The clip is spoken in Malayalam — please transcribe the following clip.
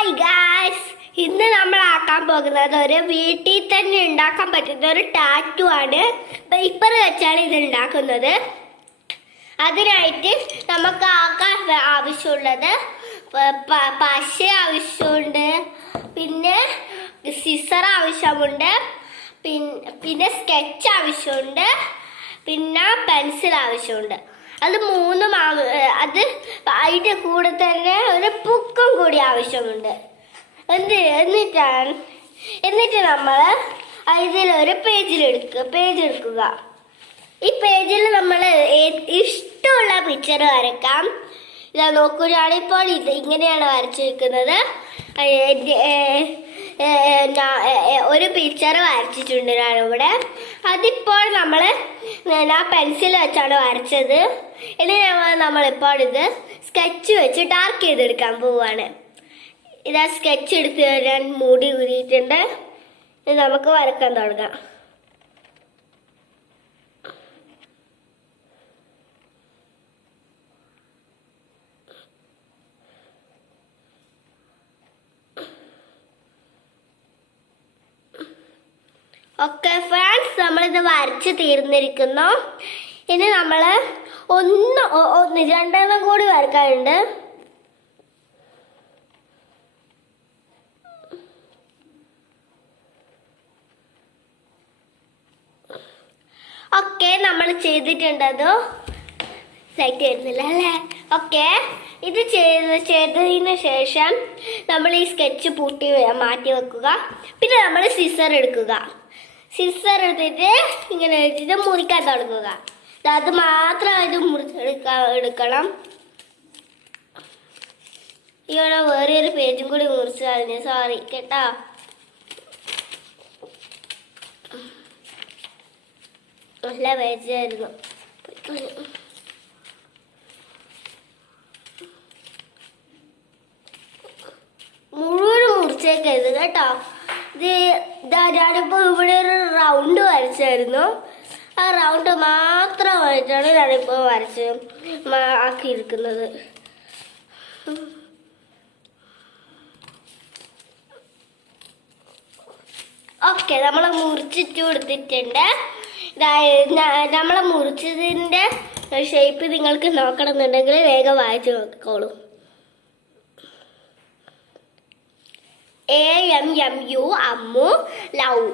ഹായ് ഗായ്സ്, ഇന്ന് നമ്മൾ ആക്കാൻ പോകുന്നത് ഒരു വീട്ടിൽ തന്നെ ഉണ്ടാക്കാൻ പറ്റുന്ന ഒരു ടാറ്റു ആണ്. പേപ്പർ വെച്ചാണ് ഇത് ഉണ്ടാക്കുന്നത്. അതിനായിട്ട് നമുക്ക് ആക്കാൻ ആവശ്യമുള്ളത് പശ ആവശ്യമുണ്ട്, പിന്നെ സിസർ ആവശ്യമുണ്ട്, പിന്നെ സ്കെച്ച് ആവശ്യമുണ്ട്, പിന്നെ പെൻസിൽ ആവശ്യമുണ്ട്. അത് മൂന്നും അത് അതിൻ്റെ കൂടെ തന്നെ ഒരു ബുക്കും കൂടി ആവശ്യമുണ്ട്. എന്നിട്ട് നമ്മൾ ഇതിലൊരു പേജ് എടുക്കുക. ഈ പേജിൽ നമ്മൾ ഇഷ്ടമുള്ള പിക്ചർ വരക്കാം. ഇതാ നോക്കൂ, ഞാനിപ്പോൾ ഇങ്ങനെയാണ് വരച്ചിരിക്കുന്നത്. ഒരു പിക്ചർ വരച്ചിട്ടുണ്ട് ഞാനിവിടെ. അതിപ്പോൾ ഞാൻ പെൻസിൽ വെച്ചാണ് വരച്ചത്. ഇനി നമ്മളിപ്പോൾ ഇത് സ്കെച്ച് വെച്ച് ഡാർക്ക് ചെയ്തെടുക്കാൻ പോവുകയാണ്. ഇതാ സ്കെച്ച് എടുത്ത് ഞാൻ മൂടി ഊരിയിട്ടുണ്ട്. നമുക്ക് വരക്കാൻ തുടങ്ങാം. ഓക്കെ ഫ്രണ്ട്സ്, നമ്മളിത് വരച്ച് തീർന്നിരിക്കുന്നു. ഇനി നമ്മൾ രണ്ടെണ്ണം കൂടി വരക്കാനുണ്ട്. ഓക്കെ, നമ്മൾ ചെയ്തിട്ടുണ്ടതോ ലൈറ്റ് വരുന്നില്ല അല്ലേ? ഓക്കെ, ഇത് ചെയ്തതിന് ശേഷം നമ്മൾ ഈ സ്കെച്ച് മാറ്റി വെക്കുക. പിന്നെ നമ്മൾ സിസർ എടുക്കുക. സിസർ എടുത്തിട്ട് ഇങ്ങനെ വെച്ചിട്ട് മുറിക്കാൻ തുടങ്ങുക. അത് മാത്രമായിട്ട് എടുക്കണം. ഇവിടെ വേറെ ഒരു പേജും കൂടി മുറിച്ച് കളഞ്ഞു, സോറി കേട്ടോ. നല്ല പേജായിരുന്നു. മുഴുവനും മുറിച്ചേക്കരുത് കേട്ടോ. ഞാനിപ്പോൾ ഇവിടെ ഒരു റൗണ്ട് വരച്ചായിരുന്നു. ആ റൗണ്ട് മാത്രമായിട്ടാണ് ഞാനിപ്പോൾ വരച്ച് ആക്കിയിരിക്കുന്നത്. ഓക്കെ, നമ്മൾ മുറിച്ചിട്ട് കൊടുത്തിട്ടുണ്ട്. നമ്മൾ മുറിച്ചതിൻ്റെ ഷേപ്പ് നിങ്ങൾക്ക് നോക്കണമെന്നുണ്ടെങ്കിൽ വേഗം വായിച്ച് നോക്കിക്കോളൂ. AMMU Ammu love.